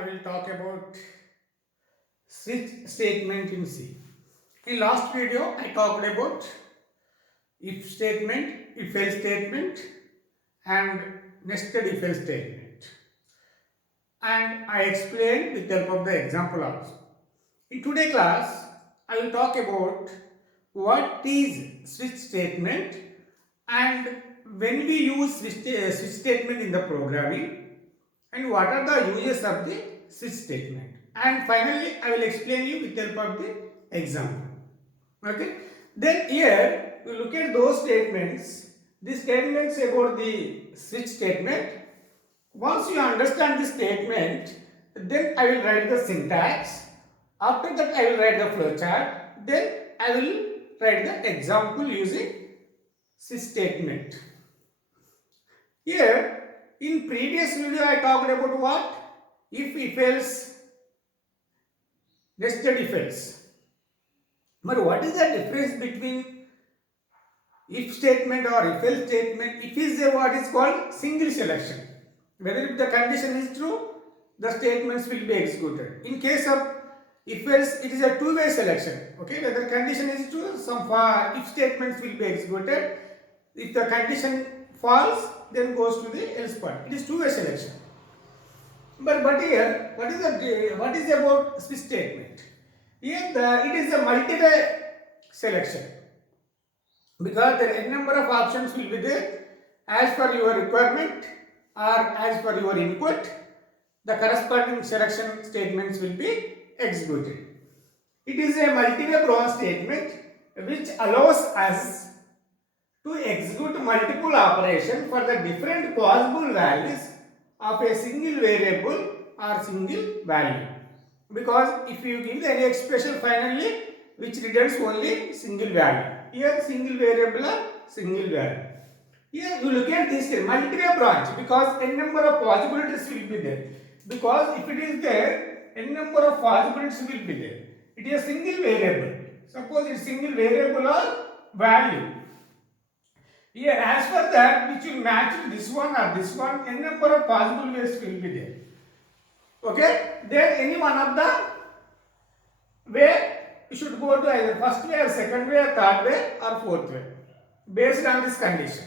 I will talk about switch statement in C. In last video, I talked about if statement, if else statement, and nested if else statement. And I explained with the help of the example also. In today's class, I will talk about what is switch statement and when we use switch statement in the programming and what are the uses of the switch statement. And finally, I will explain you with the help of the example. Okay. Then here, you look at those statements. The statements about the switch statement. Once you understand the statement, then I will write the syntax. After that, I will write the flowchart. Then I will write the example using switch statement. Here, in previous video, I talked about what? If else, nested if else. But what is the difference between if statement or if else statement? If is a what is called single selection. Whether if the condition is true, the statements will be executed. In case of if else, it is a two-way selection. Okay, whether condition is true, some if statements will be executed. If the condition false, then goes to the else part. It is two-way selection. But here, what is about switch statement? Here it is a multi-way selection because there are a number of options will be there as per your requirement or as per your input. The corresponding selection statements will be executed. It is a multi-way branch statement which allows us to execute multiple operations for the different possible values of a single variable or single value. Because if you give any expression finally which returns only single value. Here single variable or single value. Here you look at this multi-way branch because n number of possibilities will be there. Because if it is there, n number of possibilities will be there. It is a single variable. Suppose it is single variable or value. Here as per that which will match this one or this one, n number of possible ways will be there. Okay, then any one of the way you should go to either first way or second way or third way or fourth way based on this condition.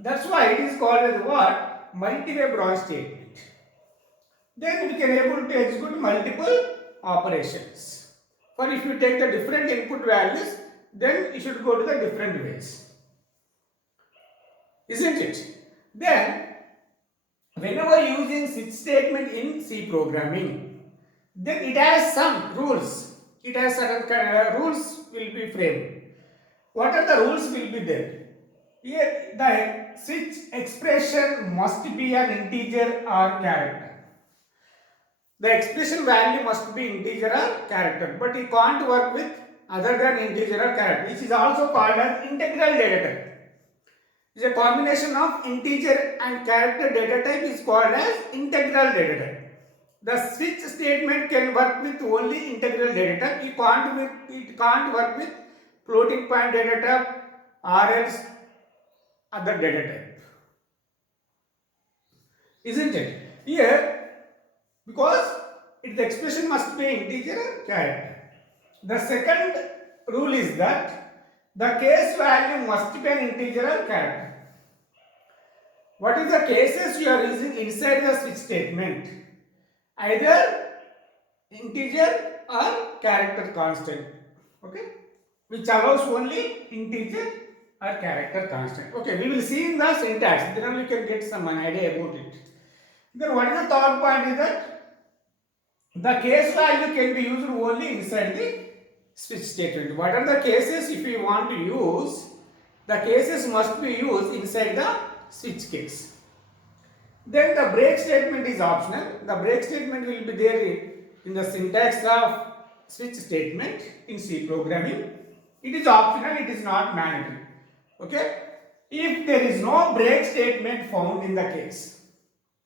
That's why it is called as what? Multi-way branch statement. Then we can able to execute multiple operations. For if you take the different input values, then you should go to the different ways. Isn't it? Then whenever using switch statement in C programming, then it has some rules. It has certain rules will be framed. What are the rules will be there? Here the switch expression must be an integer or character. The expression value must be integer or character, but it can't work with other than integer or character, which is also called as integral data type. It's a combination of integer and character data type is called as integral data type. The switch statement can work with only integral data type. It can't work with floating point data type or else other data type. Isn't it? Here, because the expression must be integer or character. The second rule is that the case value must be an integer or character. What is the cases you are using inside the switch statement? Either integer or character constant. Okay, which allows only integer or character constant. Okay, we will see in the syntax. Then we can get some idea about it. Then what is the third point is that the case value can be used only inside the switch statement. What are the cases if you want to use? The cases must be used inside the switch case. Then the break statement is optional. The break statement will be there in the syntax of switch statement in C programming. It is optional, it is not mandatory. Okay? If there is no break statement found in the case.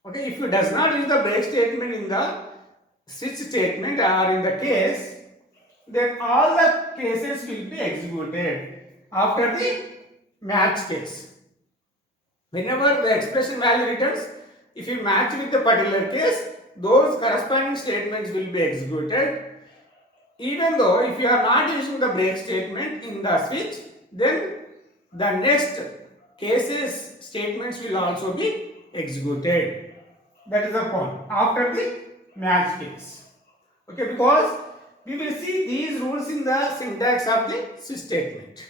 Okay, if it does not use the break statement in the switch statement or in the case, then all the cases will be executed after the match case. Whenever the expression value returns, if you match with the particular case, those corresponding statements will be executed. Even though if you are not using the break statement in the switch, then the next cases statements will also be executed. That is the point after the match case. Okay, because we will see these rules in the syntax of the switch statement.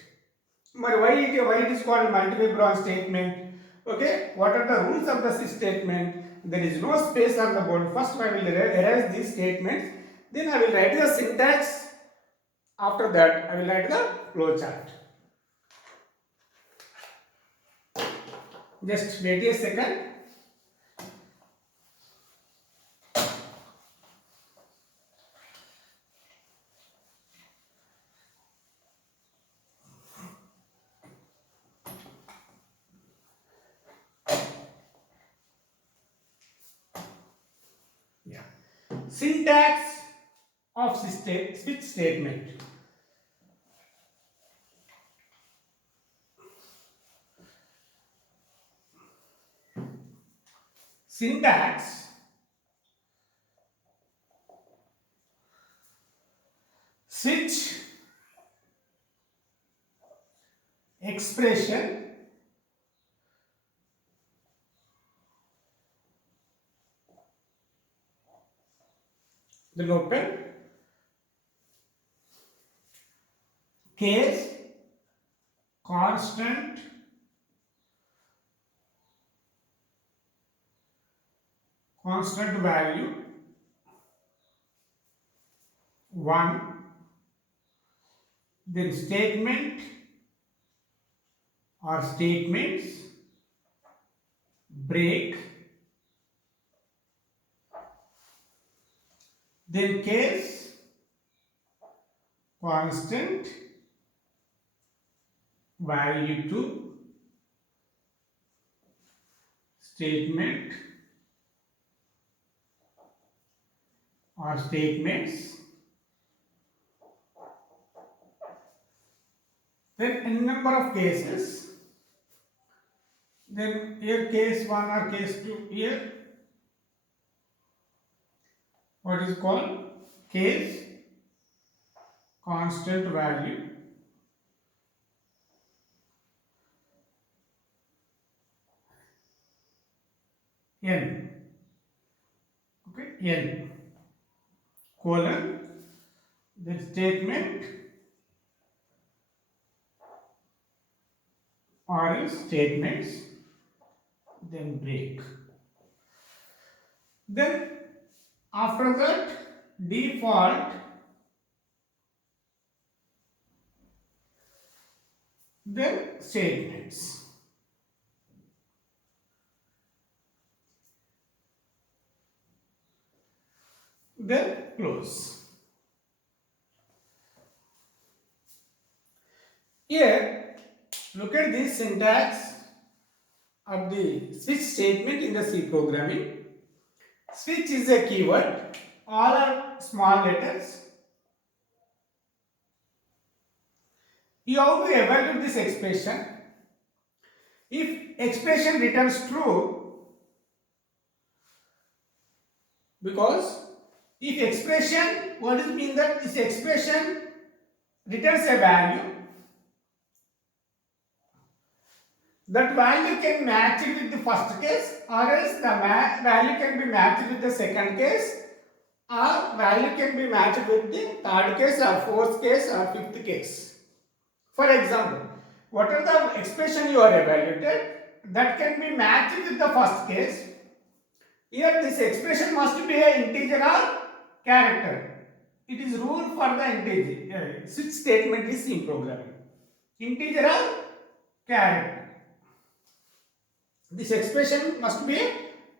Why it is called multiple branch statement? Okay, what are the rules of the switch statement? There is no space on the board. First I will erase these statements, then I will write the syntax. After that I will write the flow chart. Just wait a second. Yeah. Syntax of switch statement. Syntax switch expression then open case constant value 1, then statement or statements break, then case constant value 2, statement or statements, then n number of cases, then here case 1 or case 2, here what is called case constant value n, okay, n colon, then statement or else statements, then break. Then after that default, then statements. Then close. Here, look at this syntax of the switch statement in the C programming. Switch is a keyword, all are small letters. You have to evaluate this expression. If expression returns true, because if expression, what does it mean that this expression returns a value, that value can match it with the first case, or else the value can be matched with the second case, or value can be matched with the third case or fourth case or fifth case. For example, whatever the expression you are evaluated, that can be matched with the first case. Here this expression must be an integer or character. It is rule for the integer. Switch statement is in programming. Integer or character. This expression must be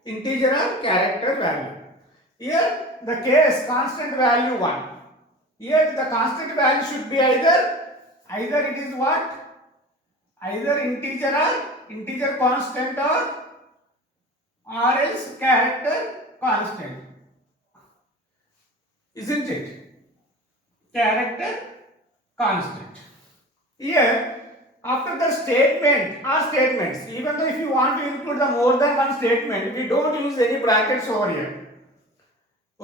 integer or character value. Here the case constant value 1. Here the constant value should be either it is what? Either integer or integer constant or else character constant. Isn't it? Character constant. Here after the statement or statements, even though if you want to include the more than one statement, we don't use any brackets over here.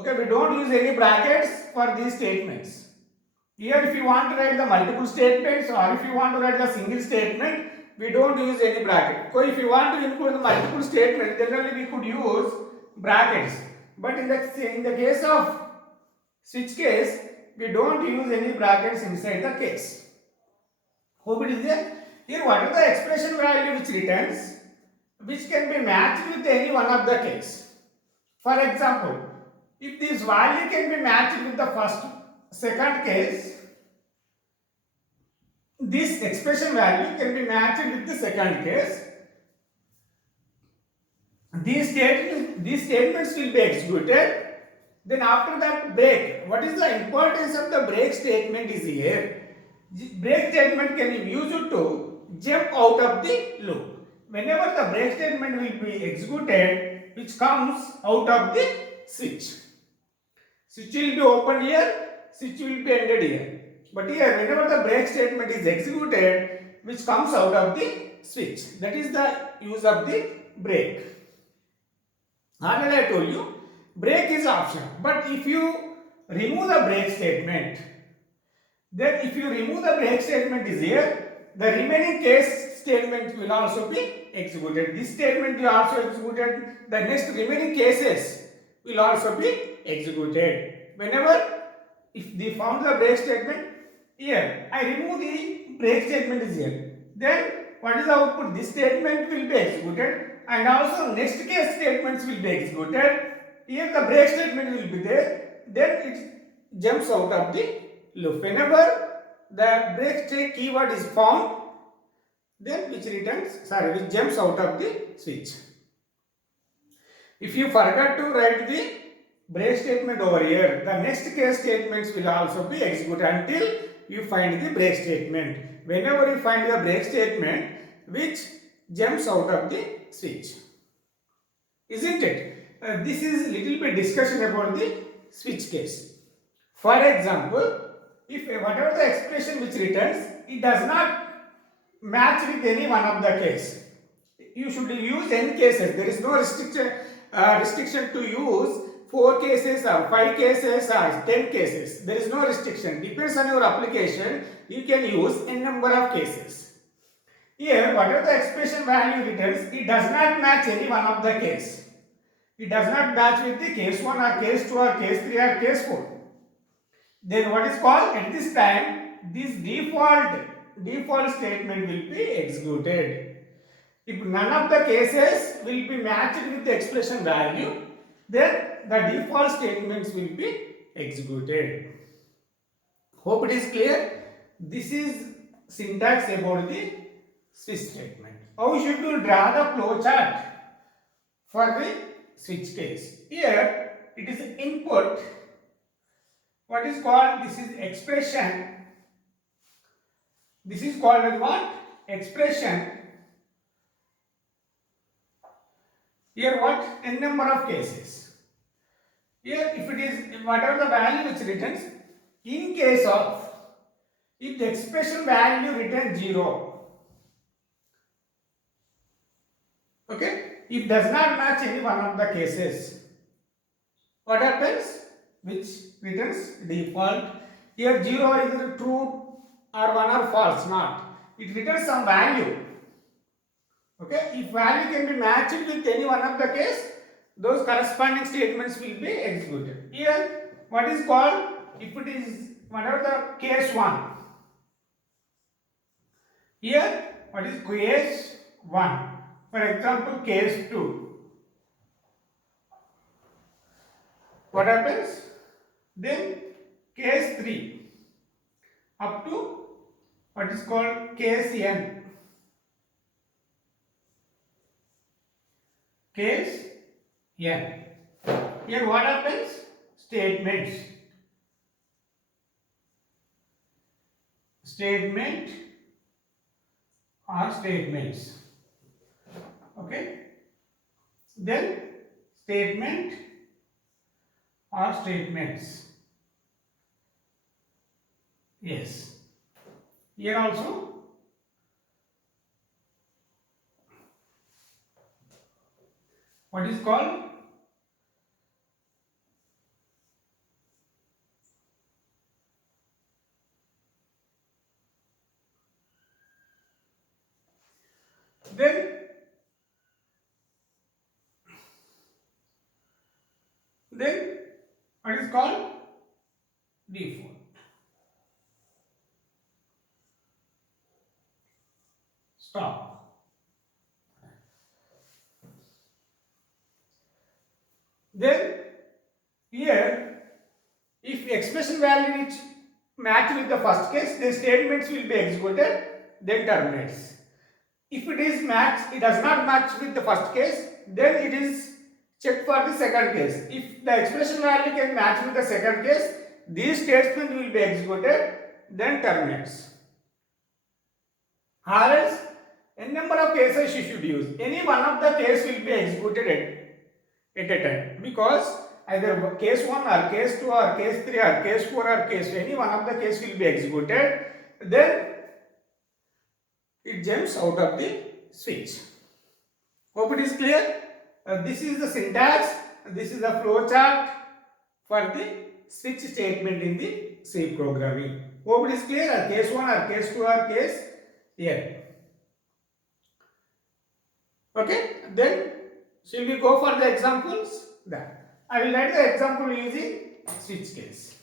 Okay, we don't use any brackets for these statements. Here if you want to write the multiple statements or if you want to write the single statement, we don't use any bracket. So if you want to include the multiple statement, generally we could use brackets. But in the case of switch case, we don't use any brackets inside the case. Hope it is there. Here what are the expression value which returns, which can be matched with any one of the case. For example, if this value can be matched with the second case, this expression value can be matched with the second case. These statements will be executed. Then after that break, what is the importance of the break statement is here. Break statement can be used to jump out of the loop. Whenever the break statement will be executed, which comes out of the switch. Switch will be opened here, switch will be ended here. But here, whenever the break statement is executed, which comes out of the switch, that is the use of the break. Already I told you, break is optional. But if you remove the break statement, then if you remove the break statement is here, the remaining case statement will also be executed. This statement will also executed. The next remaining cases will also be executed. Whenever, if they found the break statement, here I remove the break statement is here. Then what is the output? This statement will be executed and also next case statements will be executed. Here the break statement will be there. Then it jumps out of the loop. Whenever the break state keyword is found, then which jumps out of the switch. If you forgot to write the break statement over here, the next case statements will also be executed until you find the break statement. Whenever you find the break statement which jumps out of the switch, isn't it? This is little bit discussion about the switch case. For example, if whatever the expression which returns, it does not match with any one of the case. You should use n cases. There is no restriction to use 4 cases or 5 cases or 10 cases. There is no restriction. Depends on your application. You can use n number of cases. Here, whatever the expression value returns, it does not match any one of the case. It does not match with the case 1 or case 2 or case 3 or case 4. Then what is called at this time, this default statement will be executed. If none of the cases will be matched with the expression value, then the default statements will be executed. Hope it is clear. This is syntax about the switch statement. How should you draw the flow chart for the switch case? Here it is input. What is called? This is expression. This is called as what? Expression. Here what? N number of cases. Here if it is whatever the value which returns, in case of if the expression value returns 0, okay, it does not match any one of the cases, what happens? Which returns default. Here 0 is true or 1 or false, not. It returns some value. Okay, if value can be matched with any one of the case, those corresponding statements will be executed. Here, what is called, if it is whatever the case 1. Here, what is case 1? For example, case 2. What happens? Then case 3 up to what is called case n. Case n. Here what happens? Statements. Statement or statements. Okay. Then statement or statements. Yes. Here also what is called then what is called default. Stop. Then here, if expression value which match with the first case, the statements will be executed, then terminates. If it is match, it does not match with the first case, then it is checked for the second case. If the expression value can match with the second case, these statements will be executed, then terminates. Or else, a number of cases you should use. Any one of the case will be executed at a time, because either case 1 or case 2 or case 3 or case 4 or case, any one of the case will be executed, then it jumps out of the switch. Hope it is clear. This is the syntax, this is the flow chart for the switch statement in the C programming. Hope it is clear. Case 1 or case 2 or case n. Okay, then shall we go for the examples? That I will write the example using switch case.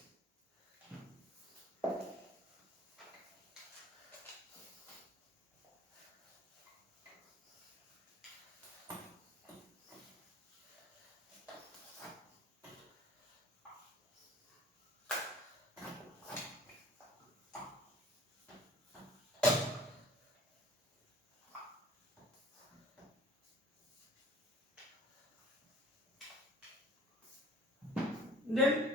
Then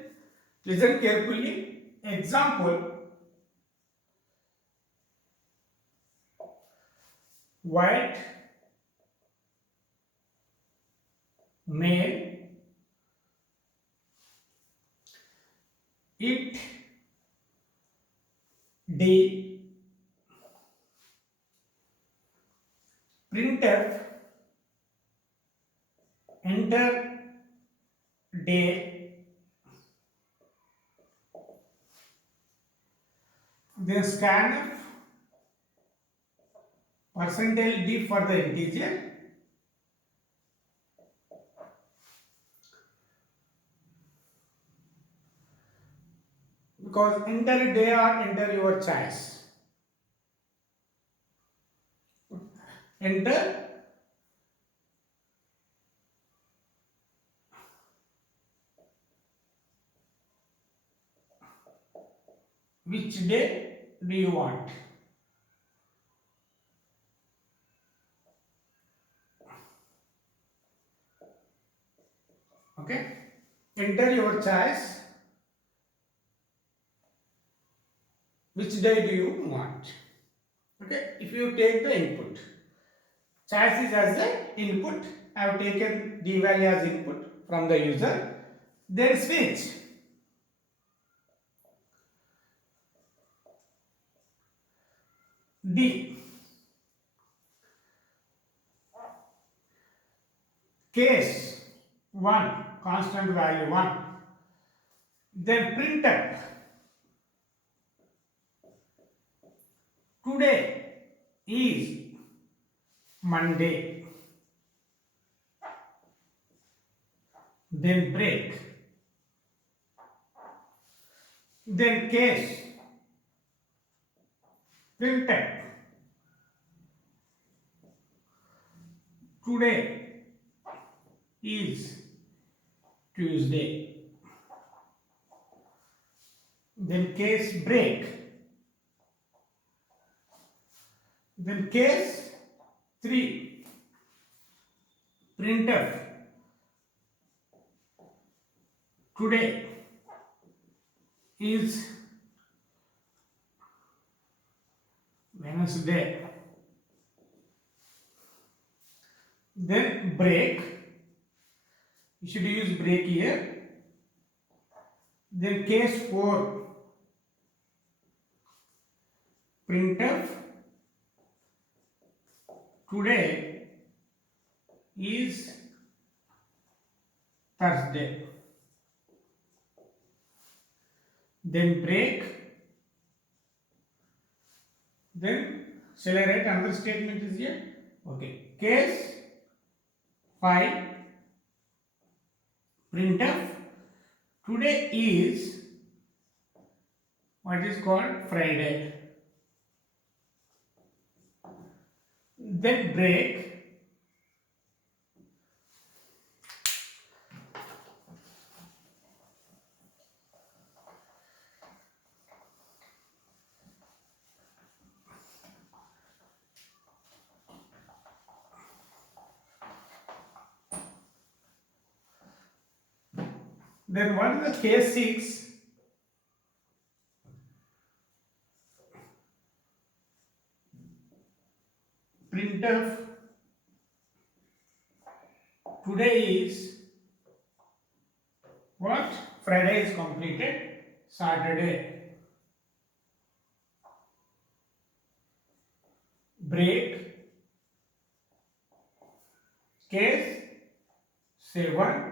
listen carefully. Example: white male it day printf enter day, then scanf percentage d for the integer, because enter day or enter your choice. Enter which day do you want. Okay, enter your choice. Which day do you want? Okay, if you take the input, choice is as the input. I have taken d value as input from the user. Then switch. D. Case 1, constant value 1. Then printf. Today is Monday. Then break. Then case printf. Today is Tuesday. Then case break. Then case 3 printf. Today is Wednesday. Then break. You should use break here. Then case 4 printf. Today is Thursday. Then break. Then shall I write another statement is here? Okay. Case 5. Printf. Today is what is called Friday. Then break. Then what is the case 6? Printf. Today is what? Friday is completed. Saturday. Break. Case 7.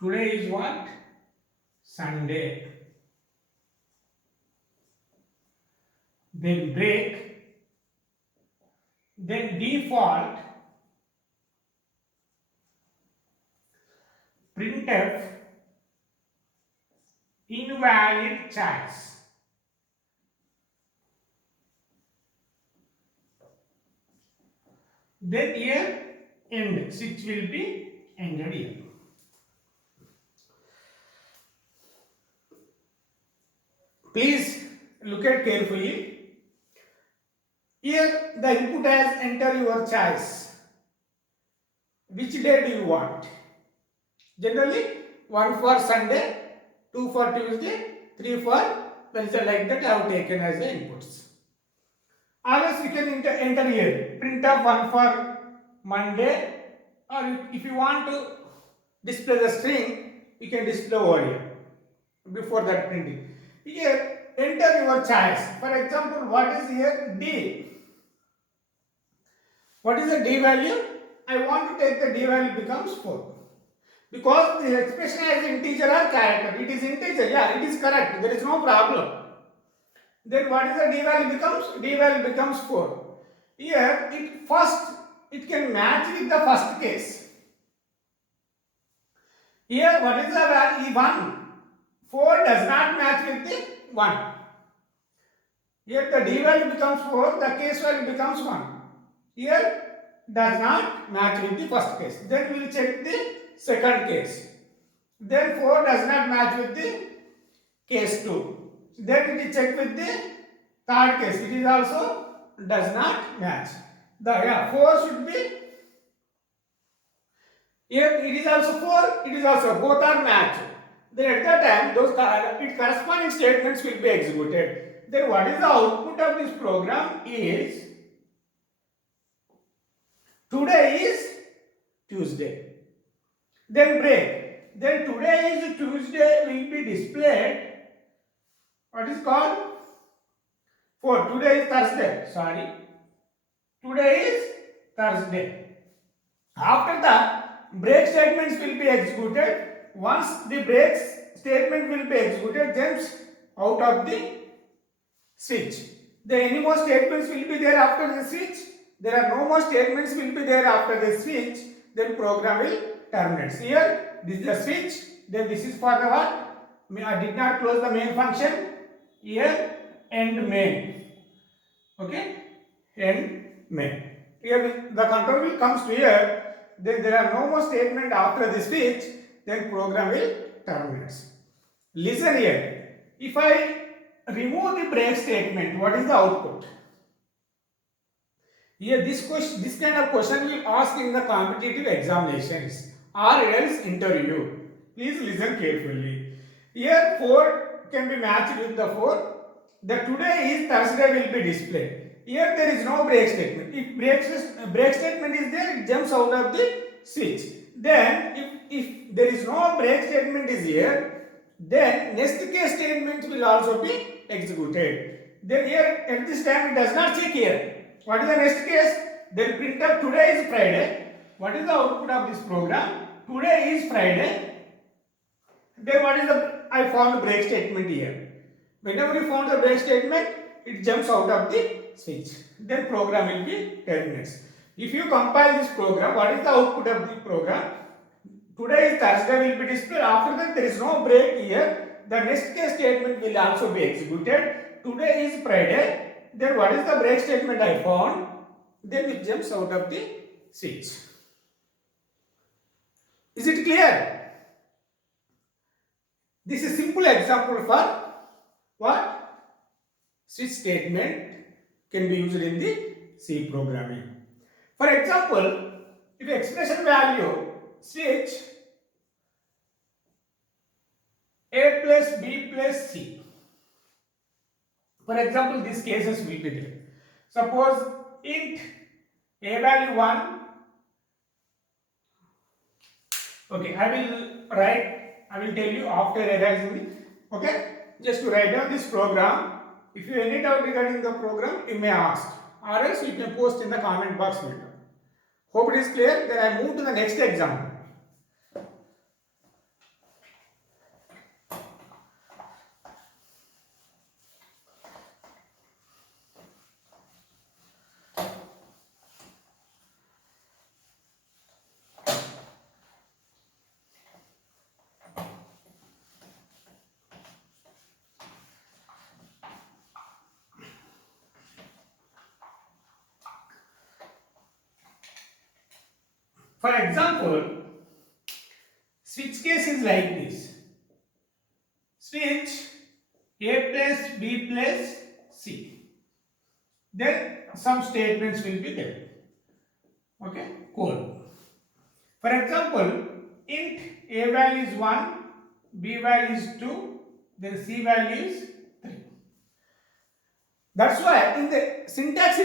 Today is what? Sunday. Then break. Then default. Printf. Invalid choice. Then here end. Switch will be ended here. Please look at carefully. Here the input has enter your choice. Which day do you want? Generally 1 for Sunday, 2 for Tuesday, 3 for Wednesday, like that I have taken as the inputs. Always we can enter here. Print of 1 for Monday, or if you want to display the string, you can display over here before that printing. Here enter your choice. For example, what is here? D. What is the D value? I want to take the D value becomes 4. Because the expression as integer or character. It is integer. Yeah, it is correct. There is no problem. Then what is the D value becomes? D value becomes 4. Here it can match with the first case. Here what is the value? 1. 4 does not match with the 1. Here the D value becomes 4, the case value becomes 1. Here does not match with the first case. Then we will check the second case. Then 4 does not match with the case 2. Then it is checked with the third case. It is also does not match. The 4 should be here. It is also 4. It is also both are matched. Then at that time those corresponding statements will be executed. Then what is the output of this program is today is Tuesday. Then break. Then today is Tuesday will be displayed. What is called? For today is Thursday. Sorry. Today is Thursday. After that, break statements will be executed. Once the break statement will be executed, jumps out of the switch. The any more statements will be there after the switch. There are no more statements will be there after the switch. Then program will terminate. Here, this is the switch. Then this is for the what? I did not close the main function. Here, end main. Okay, end main. Here the control will comes to here. Then there are no more statement after the switch. Then program will terminate. Listen here. If I remove the break statement, what is the output? Here this kind of question will ask in the competitive examinations or else interview. Please listen carefully. Here 4 can be matched with the 4. The today is Thursday will be displayed. Here there is no break statement. If break statement is there, it jumps out of the switch. Then if there is no break statement is here, then next case statement will also be executed. Then here at this time it does not check here. What is the next case? Then print up today is Friday. What is the output of this program? Today is Friday. Then what is the I found break statement here. Whenever you found the break statement, it jumps out of the switch. Then program will be terminates. If you compile this program, what is the output of the program? Today is Thursday will be displayed. After that, there is no break here. The next case statement will also be executed. Today is Friday. Then what is the break statement I found? Then it jumps out of the switch. Is it clear? This is simple example for what? Switch statement can be used in the C programming. For example, if expression value switch A plus B plus C. For example, these cases will be there. Suppose int A value 1. Okay, I will tell you after erasing the, okay, just to write down this program. If you any doubt regarding the program, you may ask, or else you can post in the comment box below. Hope it is clear. Then I move to the next example. For example, switch case is like this. Switch A plus B plus C. Then some statements will be there. Okay, cool. For example, int A value is 1, B value is 2, then C value is 3. That's why in the syntax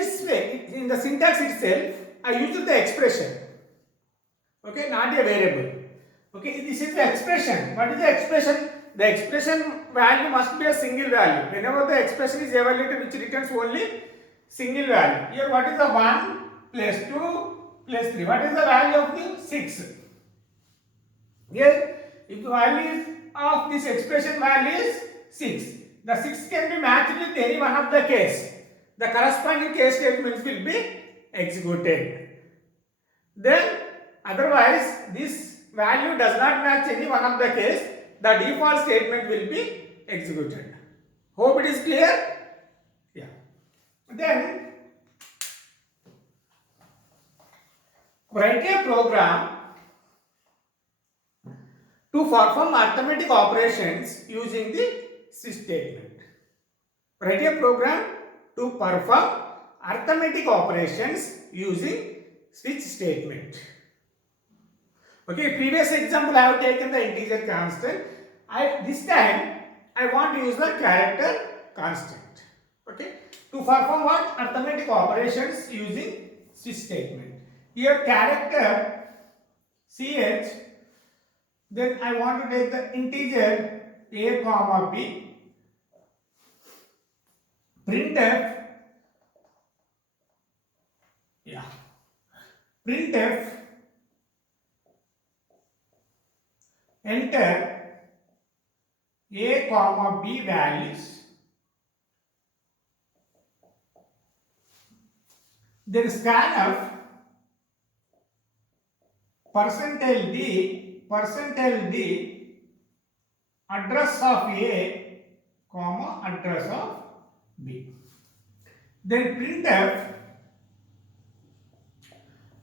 itself, I use the expression. Okay, not a variable. Okay, this is the expression. What is the expression? The expression value must be a single value. Whenever the expression is evaluated, which returns only single value. Here, what is the 1 plus 2 plus 3? What is the value of the 6? Here, if the value of this expression value is 6, the 6 can be matched with any one of the case. The corresponding case statements will be executed. Then, otherwise, this value does not match any one of the case, the default statement will be executed. Hope it is clear? Yeah. Then, write a program to perform arithmetic operations using the switch statement. Write a program to perform arithmetic operations using switch statement. Okay, previous example I have taken the integer constant. This time I want to use the character constant. Okay, to perform what? Arithmetic operations using switch statement. Here character ch, then I want to take the integer a comma b, printf, printf, enter a comma b values, then scanf %d address of a comma address of b. Then printf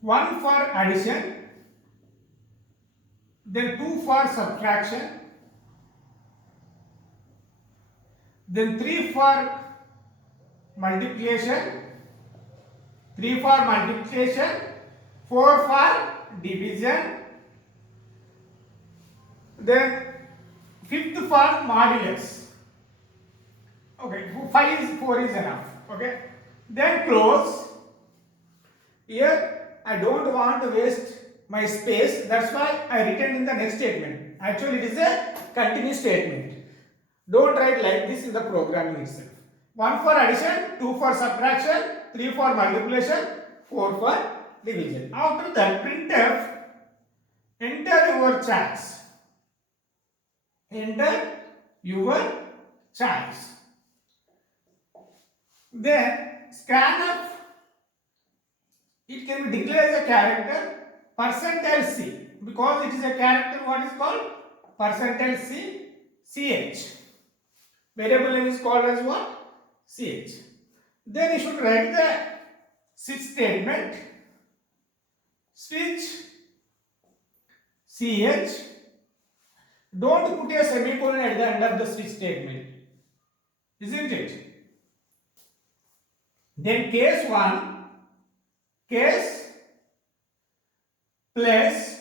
1 for addition, then 2 for subtraction, then 3 for multiplication, 4 for division, then 5th for modulus. Okay, 4 is enough. Okay, then close. Here I don't want to waste my space, that's why I written in the next statement. Actually it is a continuous statement. Don't write like this in the programming itself. 1 for addition, 2 for subtraction, 3 for multiplication, 4 for division. After that, printf enter your choice. Enter your choice. Then scanf, it can be declared as a character percentile C, because it is a character what is called percentile C, CH. Variable name is called as what? CH. Then you should write the switch statement, switch CH. Don't put a semicolon at the end of the switch statement, isn't it? Then case 1, case plus,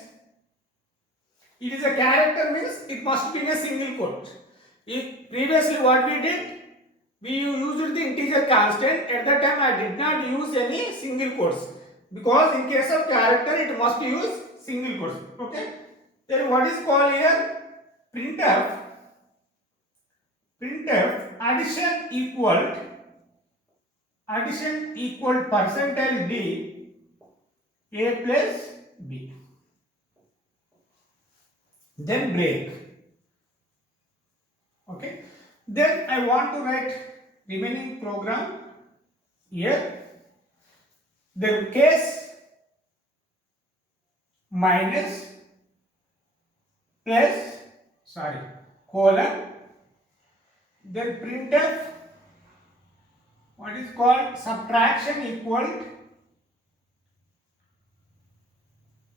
it is a character means it must be in a single quote. If previously what we did, we used the integer constant. At that time I did not use any single quotes, because in case of character it must use single quotes. Okay. Then what is called here? Printf addition equal percentile D A plus B. Then break. Okay. Then I want to write remaining program here. Then case minus plus colon. Then printf what is called subtraction equal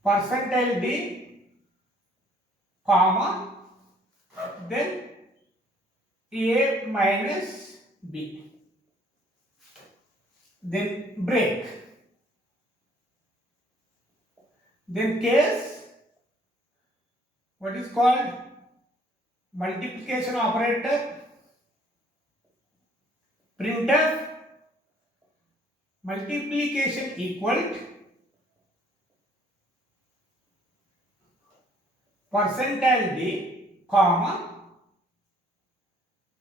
percentile D comma, then A minus B. Then break. Then case what is called multiplication operator, printf multiplication equal percentile D comma,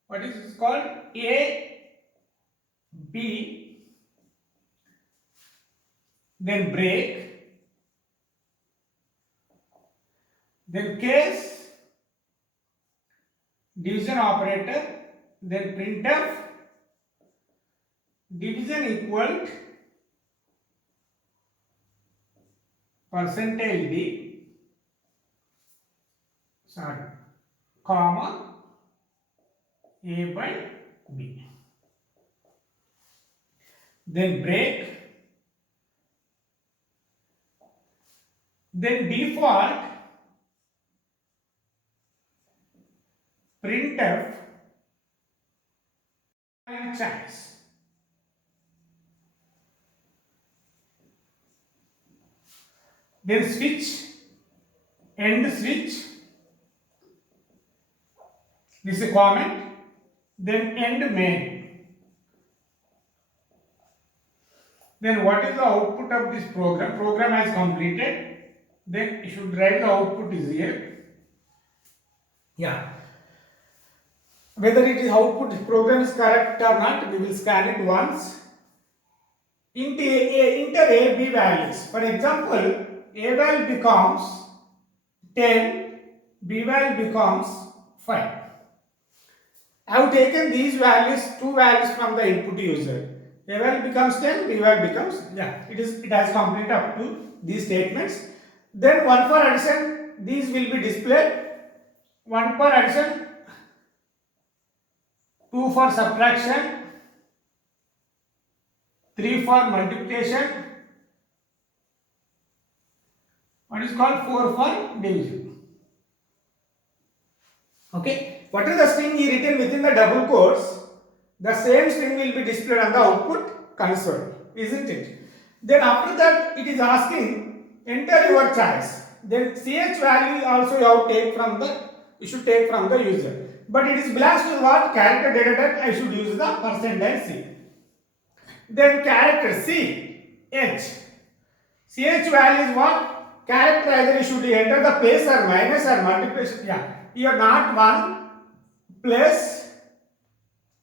what is called A B, then break, then case division operator, then printf division equal percentile D comma A by B. Then break, then default printf and choice. Then switch, end switch, this is a comment, then end main. Then what is the output of this program? Program has completed. Then you should write the output is here. Yeah. Whether it is output program is correct or not, we will scan it once. Enter A, B values. For example, A value becomes 10, B value becomes 5. I have taken these values, two values from the input user. A value becomes 10, B value becomes, it has completed up to these statements. Then 1 for addition, these will be displayed. 1 for addition, 2 for subtraction, 3 for multiplication, what is called 4 for division. Okay, what is the string he written within the double quotes? The same string will be displayed on the output console, isn't it? Then after that, it is asking enter your choice. Then ch value also you should take from the user. But it is belongs to what? Character data type. I should use the percentile C. Then character ch value is what? Character either you should enter the plus or minus or multiplication. Here not 1 plus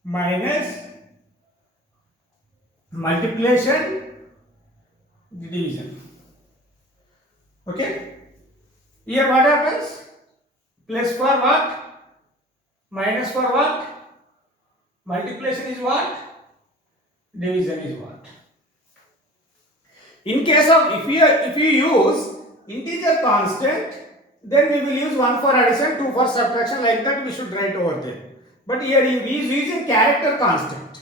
minus multiplication division. Okay. Here what happens? Plus for what? Minus for what? Multiplication is what? division is what? In case of if you use integer constant, then we will use 1 for addition, 2 for subtraction, like that we should write over there. But here we is using character constant.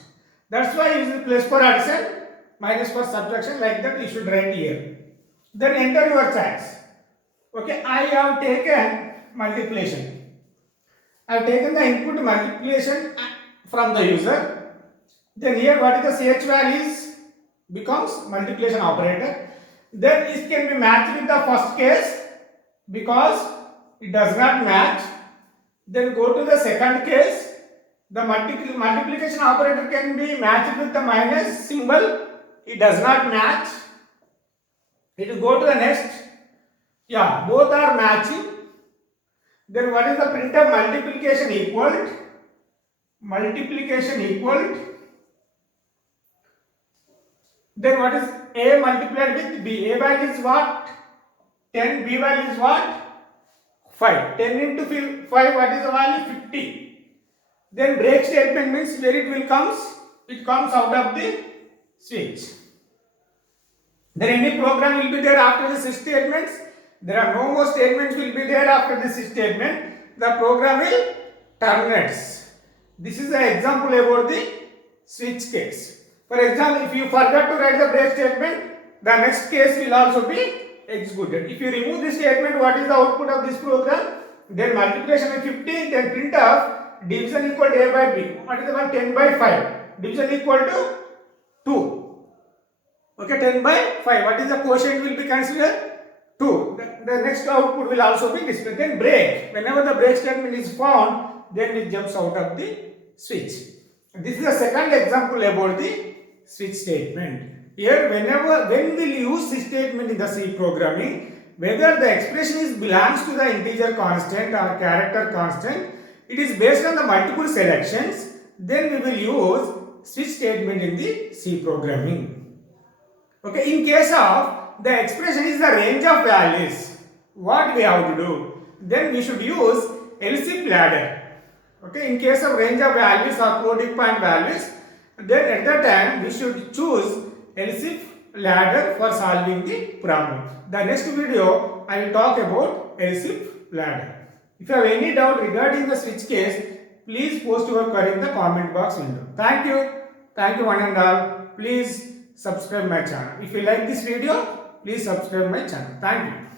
That's why use plus for addition, minus for subtraction, like that we should write here. Then enter your choice. Okay, I have taken multiplication. I have taken the input multiplication from the user. Then here what is the ch values becomes multiplication operator. Then it can be matched with the first case because it does not match. Then go to the second case. The multiplication operator can be matched with the minus symbol. It does not match. It will go to the next. Yeah, both are matching. Then what is the printf multiplication equal? Multiplication equal. Then what is a multiplied with b? A value is what? 10. B value is what? 5. 10 into 5, what is the value? 50. Then break statement means where it will comes? It comes out of the switch. Then any program will be there after the switch statements. There are no more statements will be there after the switch statement. The program will terminates. This is the example about the switch case. For example, if you forgot to write the break statement, the next case will also be executed. If you remove this statement, what is the output of this program? Then multiplication is 50, then printf division equal to a by b. What is the one? 10 by 5. Division equal to 2. Okay, 10 by 5. What is the quotient will be considered? 2. The next output will also be displayed. Then break. Whenever the break statement is found, then it jumps out of the switch. This is the second example about the switch statement. Here, when will you use switch statement in the C programming, whether the expression is belongs to the integer constant or character constant, it is based on the multiple selections, then we will use switch statement in the C programming. Okay, in case of the expression is the range of values, what we have to do? Then we should use else if ladder. Okay, in case of range of values or floating point values, then at that time we should choose else if ladder for solving the problem. The next video I will talk about else if ladder. If you have any doubt regarding the switch case, please post your query in the comment box window. Thank you one and all. Please subscribe my channel. If you like this video, please subscribe my channel. Thank you.